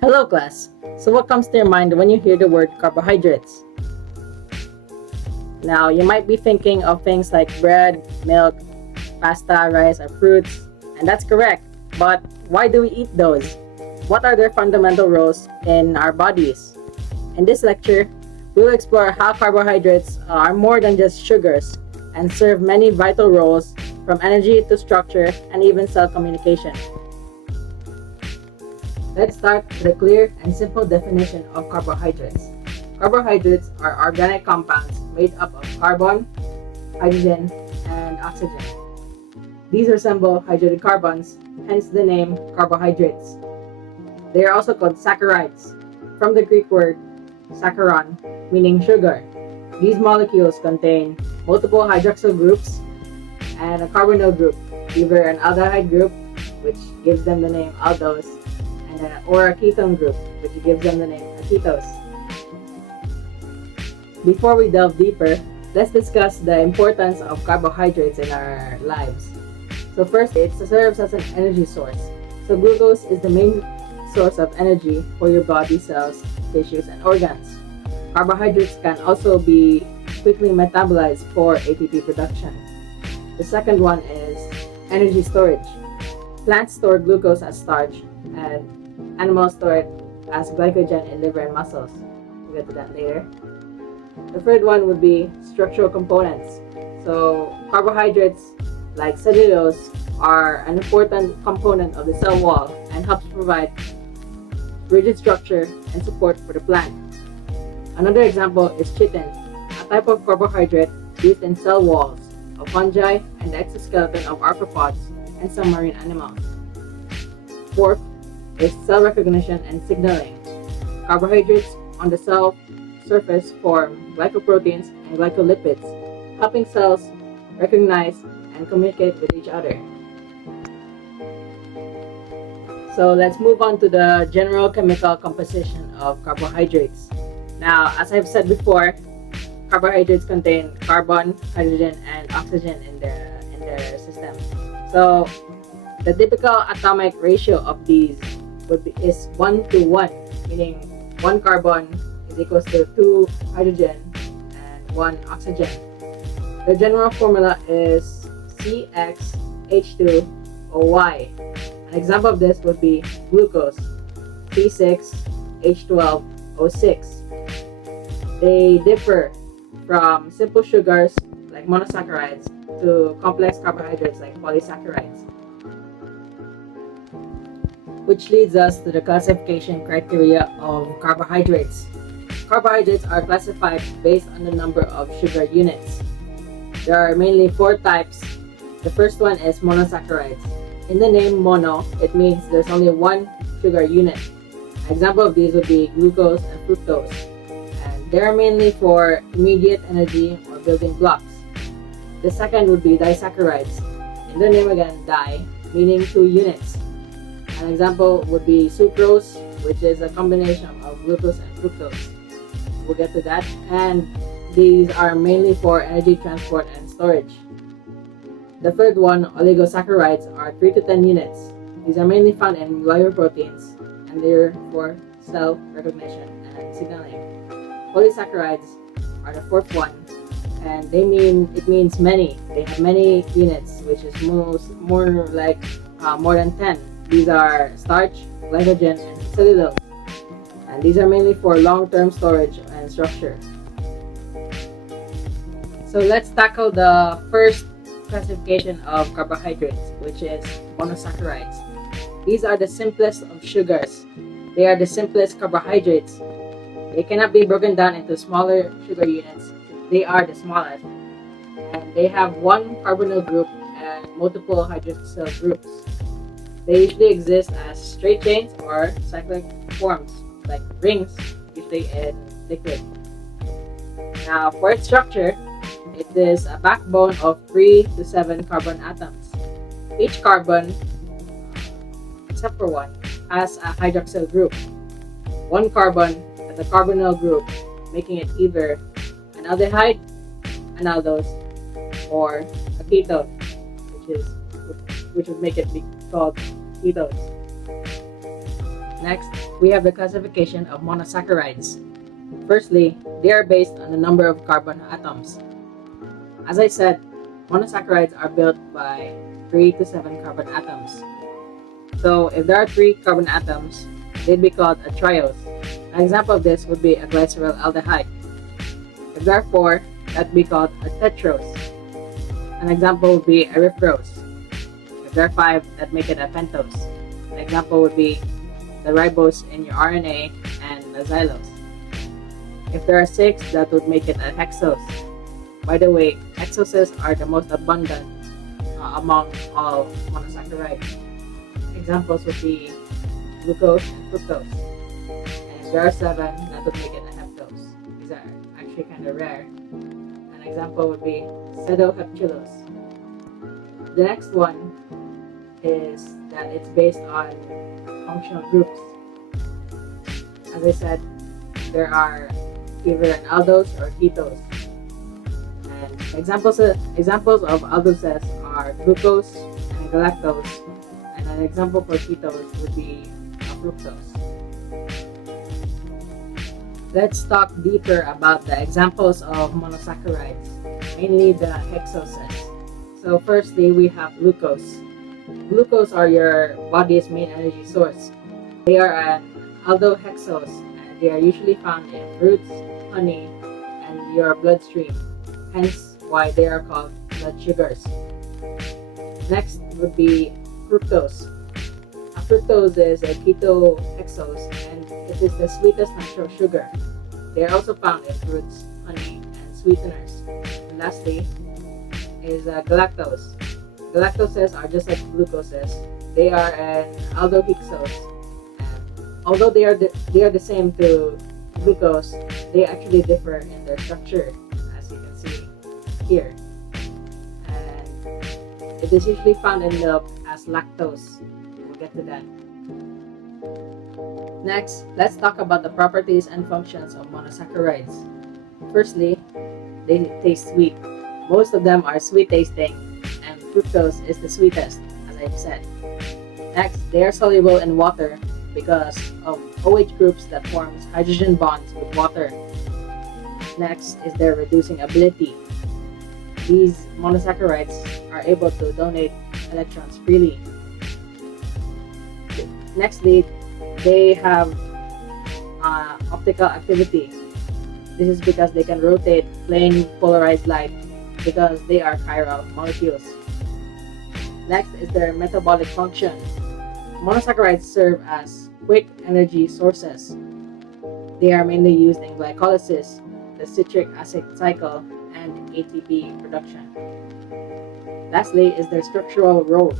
Hello class! So what comes to your mind when you hear the word carbohydrates? Now you might be thinking of things like bread, milk, pasta, rice, or fruits, and that's correct. But why do we eat those? What are their fundamental roles in our bodies? In this lecture, we'll explore how carbohydrates are more than just sugars and serve many vital roles from energy to structure and even cell communication. Let's start with a clear and simple definition of carbohydrates. Carbohydrates are organic compounds made up of carbon, hydrogen, and oxygen. These resemble hydrated carbons, hence the name carbohydrates. They are also called saccharides, from the Greek word saccharon, meaning sugar. These molecules contain multiple hydroxyl groups and a carbonyl group, either an aldehyde group, which gives them the name aldose, or a ketone group, which gives them the name ketose. Before we delve deeper, let's discuss the importance of carbohydrates in our lives. So first, it serves as an energy source. So glucose is the main source of energy for your body cells, tissues, and organs. Carbohydrates can also be quickly metabolized for ATP production. The second one is energy storage. Plants store glucose as starch, and animals store it as glycogen in liver and muscles. We'll get to that later. The third one would be structural components. So carbohydrates like cellulose are an important component of the cell wall and helps provide rigid structure and support for the plant. Another example is chitin, a type of carbohydrate used in cell walls of fungi and the exoskeleton of arthropods and some marine animals. Fourth is cell recognition and signaling. Carbohydrates on the cell surface form glycoproteins and glycolipids, helping cells recognize and communicate with each other. So let's move on to the general chemical composition of carbohydrates. Now, as I've said before, carbohydrates contain carbon, hydrogen, and oxygen in their system. So the typical atomic ratio of these is 1:1, meaning 1 carbon is equals to 2 hydrogen and 1 oxygen. The general formula is CxH2OY. An example of this would be glucose, C6H12O6. They differ from simple sugars like monosaccharides to complex carbohydrates like polysaccharides. Which leads us to the classification criteria of carbohydrates. Carbohydrates are classified based on the number of sugar units. There are mainly 4 types. The first one is monosaccharides. In the name mono, it means there's only 1 sugar unit. An example of these would be glucose and fructose. And they are mainly for immediate energy or building blocks. The second would be disaccharides. In the name again, di, meaning 2 units. An example would be sucrose, which is a combination of glucose and fructose. We'll get to that. And these are mainly for energy transport and storage. The third one, oligosaccharides, are 3 to 10 units. These are mainly found in glycoproteins, and they're for cell recognition and signaling. Polysaccharides are the fourth one, and it means many. They have many units, which is more like more than 10. These are starch, glycogen, and cellulose. And these are mainly for long-term storage and structure. So let's tackle the first classification of carbohydrates, which is monosaccharides. These are the simplest of sugars. They are the simplest carbohydrates. They cannot be broken down into smaller sugar units. They are the smallest. And they have 1 carbonyl group and multiple hydroxyl groups. They usually exist as straight chains or cyclic forms, like rings, usually in liquid. Now, for its structure, it is a backbone of 3 to 7 carbon atoms. Each carbon, except for 1, has a hydroxyl group. 1 carbon has a carbonyl group, making it either an aldehyde, an aldose, or a ketone, which would make it be called ketones. Next, we have the classification of monosaccharides. Firstly, they are based on the number of carbon atoms. As I said, monosaccharides are built by 3 to 7 carbon atoms. So if there are 3 carbon atoms, they'd be called a triose. An example of this would be a glycerol-aldehyde. If there are 4, that'd be called a tetrose. An example would be a ribose. If there are 5, that'd make it a pentose. An example would be the ribose in your RNA and the xylose. If there are 6, that would make it a hexose. By the way, hexoses are the most abundant among all monosaccharides. Examples would be glucose and fructose. And if there are 7, that would make it a heptose. These are actually kind of rare. An example would be pseudoheptulose. The next one is that it's based on functional groups. As I said, there are either an aldose or ketose. And examples of aldoses are glucose and galactose. And an example for ketose would be fructose. Let's talk deeper about the examples of monosaccharides, mainly the hexoses. So firstly, we have glucose. Glucose are your body's main energy source. They are an aldohexose, and they are usually found in fruits, honey, and your bloodstream, hence why they are called blood sugars. Next would be fructose. Fructose is a ketohexose, and it is the sweetest natural sugar. They are also found in fruits, honey, and sweeteners. And lastly is galactose. Galactoses are just like glucoses. They are an aldohexose. And although they are the same to glucose, they actually differ in their structure, as you can see here. And it is usually found in milk as lactose. Get to that. Next, let's talk about the properties and functions of monosaccharides. Firstly, they taste sweet. Most of them are sweet tasting, and fructose is the sweetest, as I've said. Next, they are soluble in water because of OH groups that forms hydrogen bonds with water. Next is their reducing ability. These monosaccharides are able to donate electrons freely. Nextly, they have optical activity. This is because they can rotate plain polarized light because they are chiral molecules. Next is their metabolic function. Monosaccharides serve as quick energy sources. They are mainly used in glycolysis, the citric acid cycle, and ATP production. Lastly is their structural role.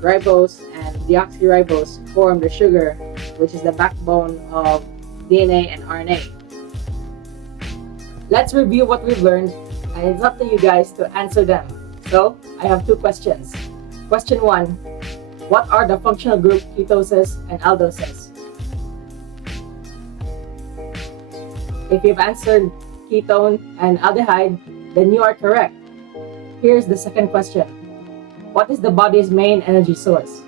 Ribose and deoxyribose form the sugar, which is the backbone of DNA and RNA. Let's review what we've learned, and it's up to you guys to answer them. So, I have 2 questions. Question 1, what are the functional group ketoses and aldoses? If you've answered ketone and aldehyde, then you are correct. Here's the second question. What is the body's main energy source?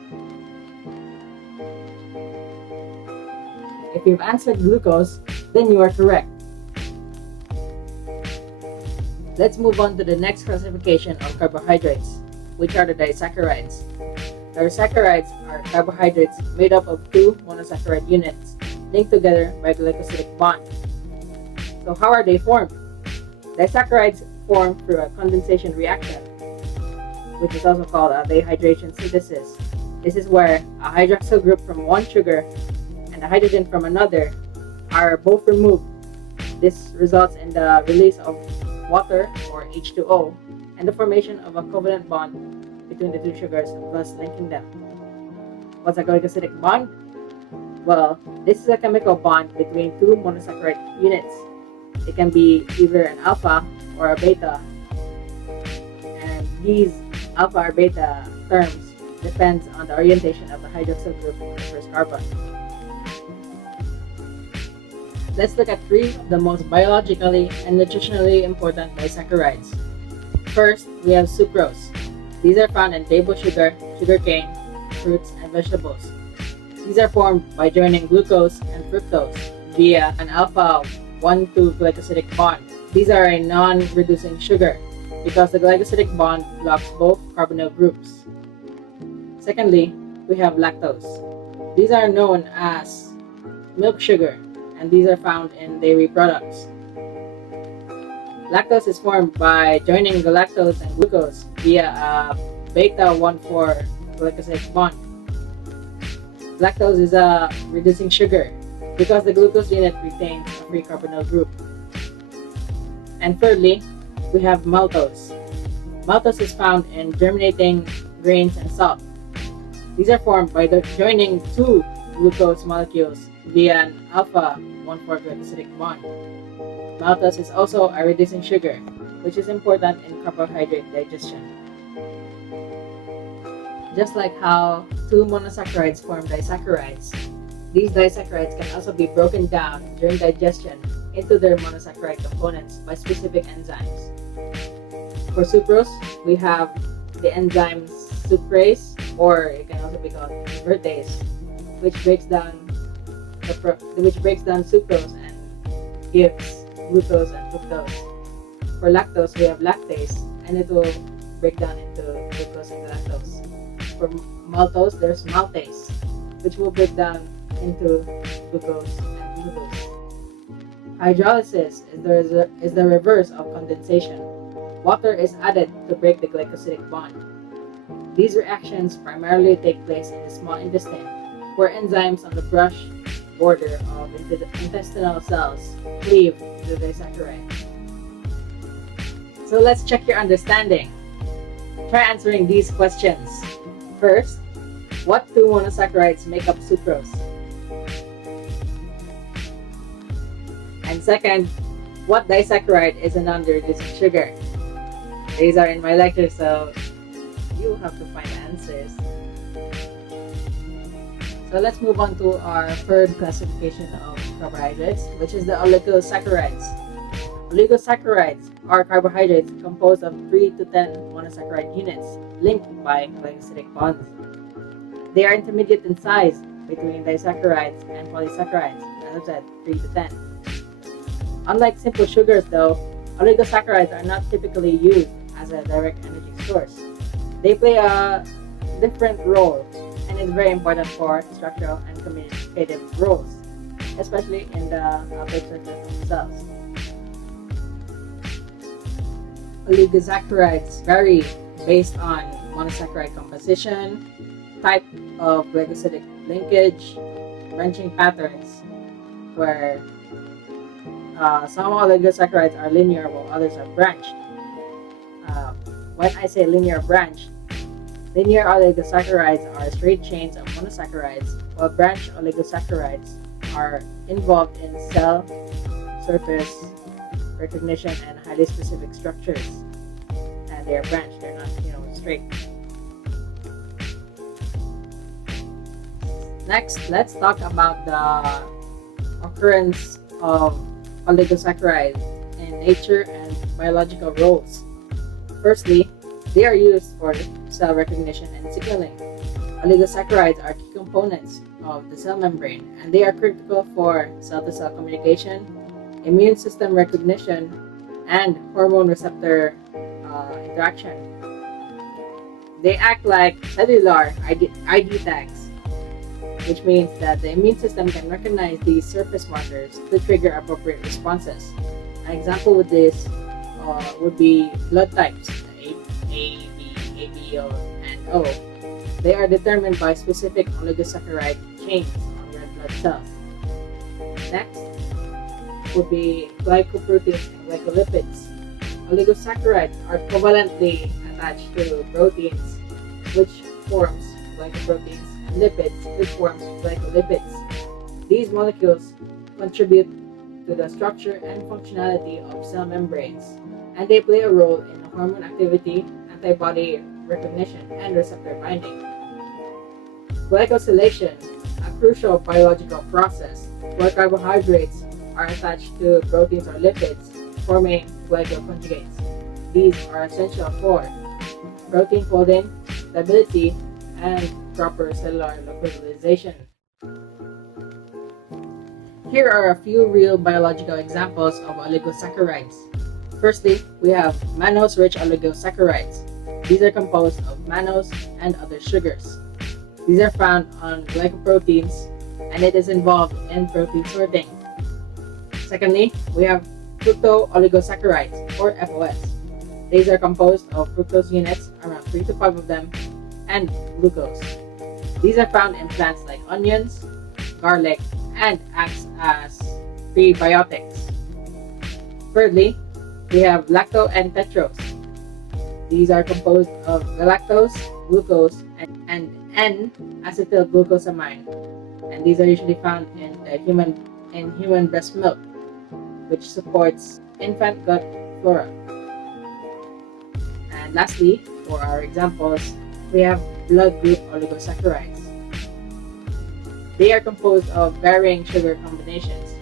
If you've answered glucose, then you are correct. Let's move on to the next classification of carbohydrates, which are the disaccharides. Disaccharides are carbohydrates made up of 2 monosaccharide units linked together by a glycosidic bond. So how are they formed? Disaccharides form through a condensation reaction, which is also called a dehydration synthesis. This is where a hydroxyl group from one sugar and a hydrogen from another are both removed. This results in the release of water, or H2O, and the formation of a covalent bond between the 2 sugars, thus linking them. What's a glycosidic bond? Well, this is a chemical bond between 2 monosaccharide units. It can be either an alpha or a beta, and these alpha or beta terms depends on the orientation of the hydroxyl group on the first carbon. Let's look at 3 of the most biologically and nutritionally important disaccharides. First, we have sucrose. These are found in table sugar, sugarcane, fruits, and vegetables. These are formed by joining glucose and fructose via an alpha 1,2 glycosidic bond. These are a non-reducing sugar because the glycosidic bond blocks both carbonyl groups. Secondly, we have lactose. These are known as milk sugar, and these are found in dairy products. Lactose is formed by joining galactose and glucose via a beta 1,4 glycosidic bond. Lactose is a reducing sugar because the glucose unit retains a free carbonyl group. And thirdly, we have maltose. Maltose is found in germinating grains and salt. These are formed by joining two glucose molecules via an alpha 1,4 glycosidic bond. Maltose is also a reducing sugar, which is important in carbohydrate digestion. Just like how two monosaccharides form disaccharides, these disaccharides can also be broken down during digestion into their monosaccharide components by specific enzymes. For sucrose, we have the enzyme sucrase, or it can also be called invertase, which breaks down sucrose and gives glucose and fructose. For lactose, we have lactase, and it will break down into glucose and galactose. For maltose, there's maltase, which will break down into glucose and glucose. Hydrolysis is the reverse of condensation. Water is added to break the glycosidic bond. These reactions primarily take place in the small intestine, where enzymes on the brush border of intestinal cells cleave the disaccharide. So let's check your understanding. Try answering these questions. First, what two monosaccharides make up sucrose? And second, what disaccharide is a non-reducing sugar? These are in my lecture, so you have to find the answers. So let's move on to our third classification of carbohydrates, which is the oligosaccharides. Oligosaccharides are carbohydrates composed of 3 to 10 monosaccharide units linked by glycosidic bonds. They are intermediate in size between disaccharides and polysaccharides, as I said, 3 to 10. Unlike simple sugars though, oligosaccharides are not typically used as a direct energy source. They play a different role and is very important for structural and communicative roles, especially in the outer surface of cells. Oligosaccharides vary based on monosaccharide composition, type of glycosidic linkage, branching patterns, where some oligosaccharides are linear while others are branched. When I say linear branched, linear oligosaccharides are straight chains of monosaccharides, while branched oligosaccharides are involved in cell surface recognition and highly specific structures. And they are branched, they're not, straight. Next, let's talk about the occurrence of oligosaccharides in nature and biological roles. Firstly, they are used for cell recognition and signaling. Oligosaccharides are key components of the cell membrane, and they are critical for cell-to-cell communication, immune system recognition, and hormone receptor interaction. They act like cellular ID tags, which means that the immune system can recognize these surface markers to trigger appropriate responses. An example with this would be blood types, A, B, ABO, and O. They are determined by specific oligosaccharide chains on red blood cells. Next would be glycoproteins and glycolipids. Oligosaccharides are covalently attached to proteins, which forms glycoproteins, and lipids, which forms glycolipids. These molecules contribute to the structure and functionality of cell membranes, and they play a role in hormone activity, antibody recognition, and receptor binding. Glycosylation, a crucial biological process where carbohydrates are attached to proteins or lipids, forming glycoconjugates. These are essential for protein folding, stability, and proper cellular localization. Here are a few real biological examples of oligosaccharides. Firstly, we have mannose-rich oligosaccharides. These are composed of mannose and other sugars. These are found on glycoproteins, and it is involved in protein sorting. Secondly, we have fructooligosaccharides, or FOS. These are composed of fructose units, around 3 to 5 of them, and glucose. These are found in plants like onions, garlic, and acts as prebiotics. Thirdly, we have lacto and tetrose. These are composed of galactose, glucose, and N-acetylglucosamine, and these are usually found in human breast milk, which supports infant gut flora. And lastly, for our examples, we have blood group oligosaccharides. They are composed of varying sugar combinations,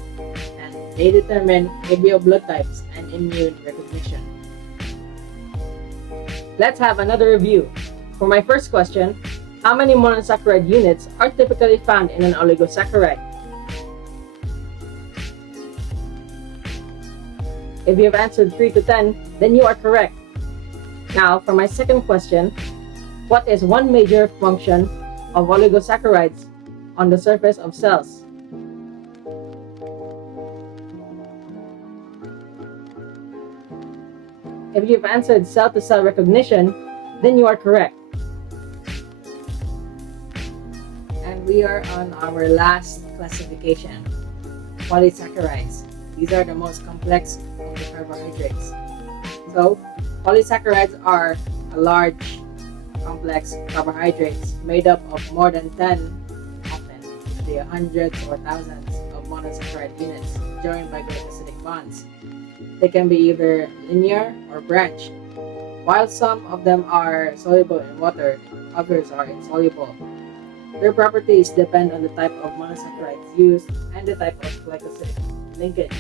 and they determine ABO blood types and immune recognition. Let's have another review. For my first question, how many monosaccharide units are typically found in an oligosaccharide? If you have answered 3 to 10, then you are correct. Now, for my second question, what is one major function of oligosaccharides on the surface of cells? If you've answered cell-to-cell recognition, then you are correct. And we are on our last classification, polysaccharides. These are the most complex of the carbohydrates. So, polysaccharides are a large, complex carbohydrates made up of more than 10, often usually hundreds or thousands of monosaccharide units joined by glycosidic bonds. They can be either linear or branched. While some of them are soluble in water, others are insoluble. Their properties depend on the type of monosaccharides used and the type of glycosidic linkage.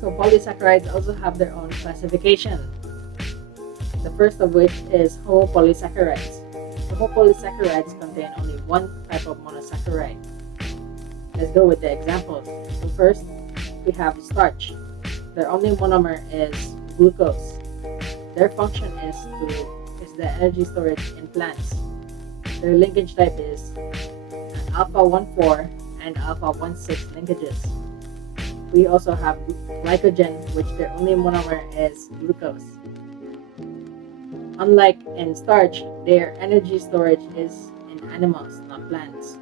So polysaccharides also have their own classification. The first of which is homopolysaccharides. Homopolysaccharides contain only one type of monosaccharide. Let's go with the examples. So first, we have starch. Their only monomer is glucose. Their function is the energy storage in plants. Their linkage type is an alpha-1,4 and alpha-1,6 linkages. We also have glycogen, which their only monomer is glucose. Unlike in starch, their energy storage is in animals, not plants.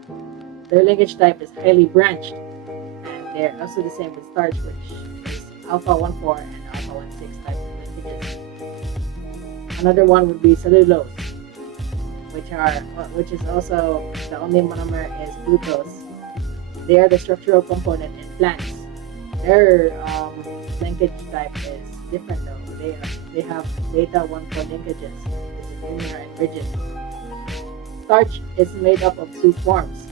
Their linkage type is highly branched, and they're also the same with starch, which is alpha-1,4 and alpha-1,6 type of linkages. Another one would be cellulose, which is also the only monomer is glucose. They are the structural component in plants. Their linkage type is different though. They have beta-1,4 linkages. This is linear and rigid. Starch is made up of two forms,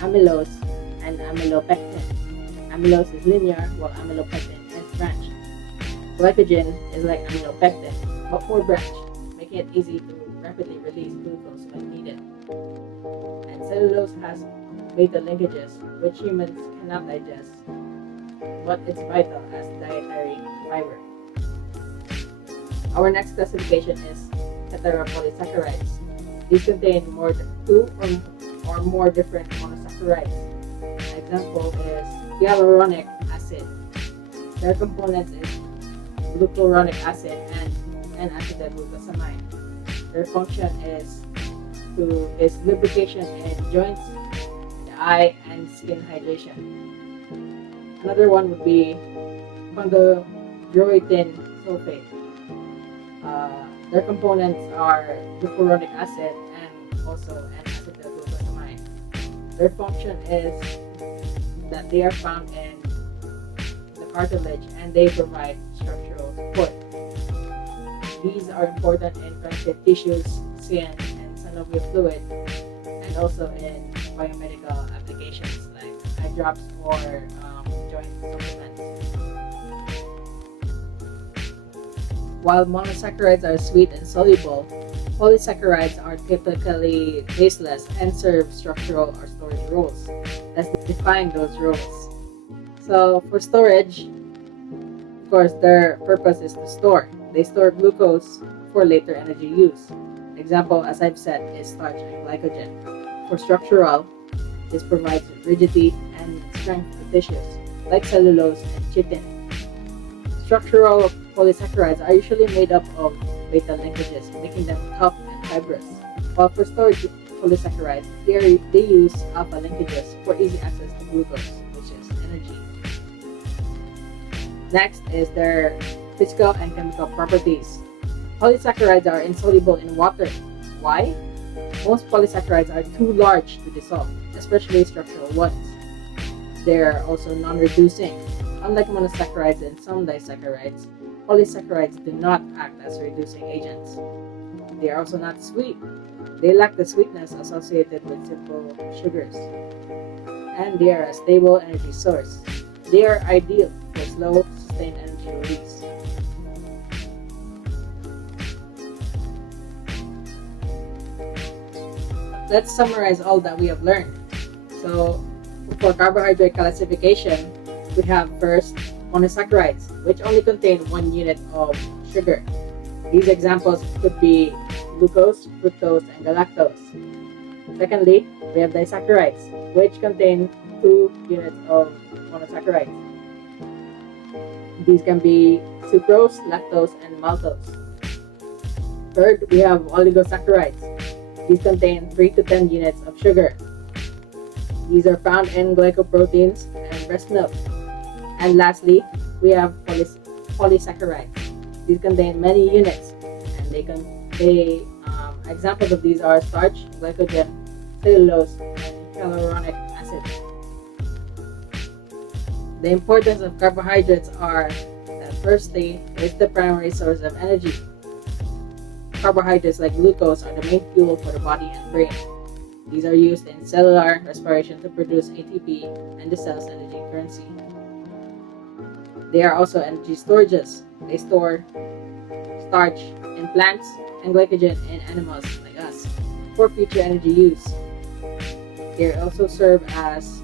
amylose and amylopectin. Amylose is linear while amylopectin is branched. Glycogen is like amylopectin, but more branched, making it easy to rapidly release glucose when needed. And cellulose has beta linkages, which humans cannot digest, but it's vital as dietary fiber. Our next classification is heteropolysaccharides. These contain two or more different monosaccharides. An example is hyaluronic acid. Their components is glucuronic acid and N-acetylglucosamine. Their function is lubrication in joints, the eye, and skin hydration. Another one would be chondroitin sulfate. Their components are glucuronic acid and also N-acetylglucosamine. Their function is that they are found in the cartilage and they provide structural support. These are important in connective tissues, skin, and synovial fluid, and also in biomedical applications like eye drops or joint supplements. While monosaccharides are sweet and soluble, Polysaccharides are typically tasteless and serve structural or storage roles. Let's define those roles. So for storage, of course, their purpose is to store. They store glucose for later energy use. Example, as I've said, is starch and glycogen. For structural, this provides rigidity and strength to tissues, like cellulose and chitin. Structural polysaccharides are usually made up of beta linkages, making them tough and fibrous. While for storage polysaccharides, they use alpha linkages for easy access to glucose, which is energy. Next is their physical and chemical properties. Polysaccharides are insoluble in water. Why? Most polysaccharides are too large to dissolve, especially structural ones. They are also non-reducing. Unlike monosaccharides and some disaccharides, polysaccharides do not act as reducing agents. They are also not sweet. They lack the sweetness associated with simple sugars. And they are a stable energy source. They are ideal for slow, sustained energy release. Let's summarize all that we have learned. So, for carbohydrate classification, we have first monosaccharides, which only contain 1 unit of sugar. These examples could be glucose, fructose, and galactose. Secondly, we have disaccharides, which contain 2 units of monosaccharides. These can be sucrose, lactose, and maltose. Third, we have oligosaccharides. These contain 3 to 10 units of sugar. These are found in glycoproteins and breast milk. And lastly, we have polysaccharides. These contain many units, and examples of these are starch, glycogen, cellulose, and hyaluronic acid. The importance of carbohydrates are that firstly, it's the primary source of energy. Carbohydrates like glucose are the main fuel for the body and brain. These are used in cellular respiration to produce ATP and the cell's energy currency. They are also energy storages. They store starch in plants and glycogen in animals like us for future energy use. They also serve as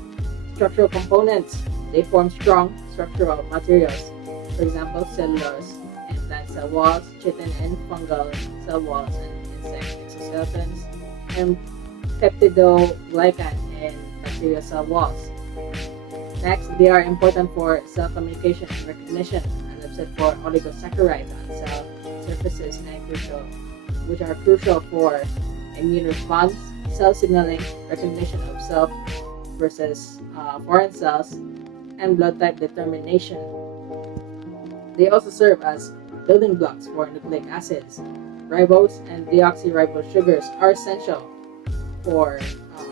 structural components. They form strong structural materials. For example, cellulose in plant cell walls, chitin in fungal cell walls and insect exoskeletons, and peptidoglycan in bacterial cell walls. Next, they are important for cell communication and recognition, as I've said, for oligosaccharides on cell surfaces which are crucial for immune response, cell signaling, recognition of self versus foreign cells, and blood type determination. They also serve as building blocks for nucleic acids. Ribose and deoxyribose sugars are essential for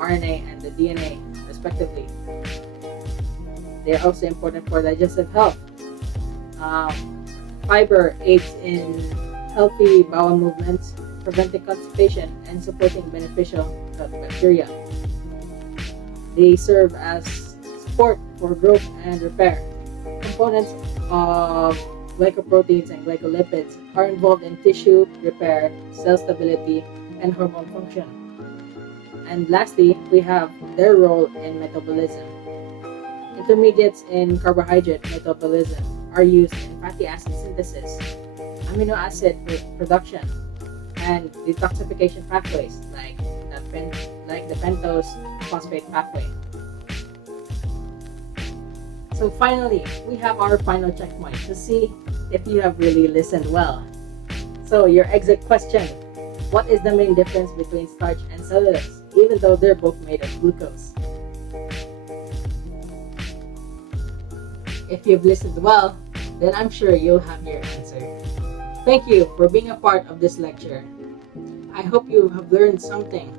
RNA and the DNA, respectively. They are also important for digestive health. Fiber aids in healthy bowel movements, preventing constipation, and supporting beneficial gut bacteria. They serve as support for growth and repair. Components of glycoproteins and glycolipids are involved in tissue repair, cell stability, and hormone function. And lastly, we have their role in metabolism. Intermediates in carbohydrate metabolism are used in fatty acid synthesis, amino acid production, and detoxification pathways like the pentose phosphate pathway. So finally, we have our final checkpoint to see if you have really listened well. So your exit question: what is the main difference between starch and cellulose, even though they're both made of glucose? If you've listened well, then I'm sure you'll have your answer. Thank you for being a part of this lecture. I hope you have learned something.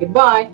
Goodbye!